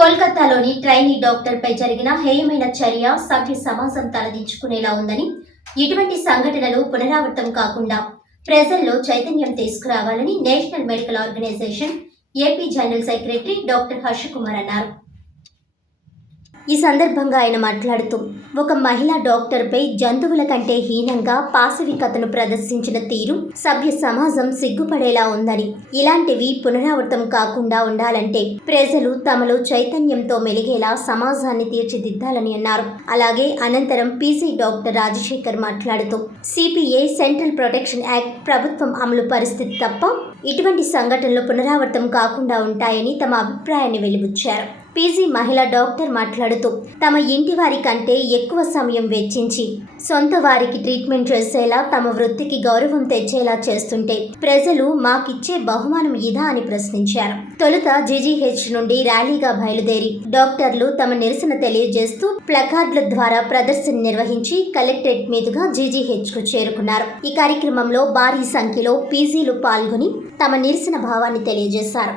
కోల్కతాలోని ట్రైనీ డాక్టర్పై జరిగిన హేయమైన చర్య సభ్య సమాజం తలదించుకునేలా ఉందని ఇటువంటి సంఘటనలు పునరావృతం కాకుండా ప్రజల్లో చైతన్యం తీసుకురావాలని national medical organisation AP general secretary doctor Harshakumar అన్నారు. ఈ సందర్భంగా ఆయన మాట్లాడుతూ ఒక మహిళా డాక్టర్పై జంతువుల కంటే హీనంగా పాశవికతను ప్రదర్శించిన తీరు సభ్య సమాజం సిగ్గుపడేలా ఉందని ఇలాంటివి పునరావృతం కాకుండా ఉండాలంటే ప్రజలు తమలో చైతన్యంతో మెలిగేలా సమాజాన్ని తీర్చిదిద్దాలని అన్నారు. అలాగే అనంతరం పీజీ డాక్టర్ రాజశేఖర్ మాట్లాడుతూ సిపిఏ సెంట్రల్ ప్రొటెక్షన్ యాక్ట్ ప్రభుత్వం అమలు పరిస్థితి తప్ప ఇటువంటి సంఘటనలు పునరావృతం కాకుండా ఉంటాయని తమ అభిప్రాయాన్ని వెలిబుచ్చారు. పీజీ మహిళా డాక్టర్ మాట్లాడుతూ తమ ఇంటి వారి కంటే ఎక్కువ సమయం వెచ్చించి సొంత వారికి ట్రీట్మెంట్ చేసేలా తమ వృత్తికి గౌరవం తెచ్చేలా చేస్తుంటే ప్రజలు మాకిచ్చే బహుమానం ఇదా అని ప్రశ్నించారు. తొలుత జీజీహెచ్ నుండి ర్యాలీగా బయలుదేరి డాక్టర్లు తమ నిరసన తెలియజేస్తూ ప్లకార్డుల ద్వారా ప్రదర్శన నిర్వహించి కలెక్టరేట్ మీదుగా జీజీహెచ్కు చేరుకున్నారు. ఈ కార్యక్రమంలో భారీ సంఖ్యలో పీజీలు పాల్గొని తమ నిరసన భావాన్ని తెలియజేశారు.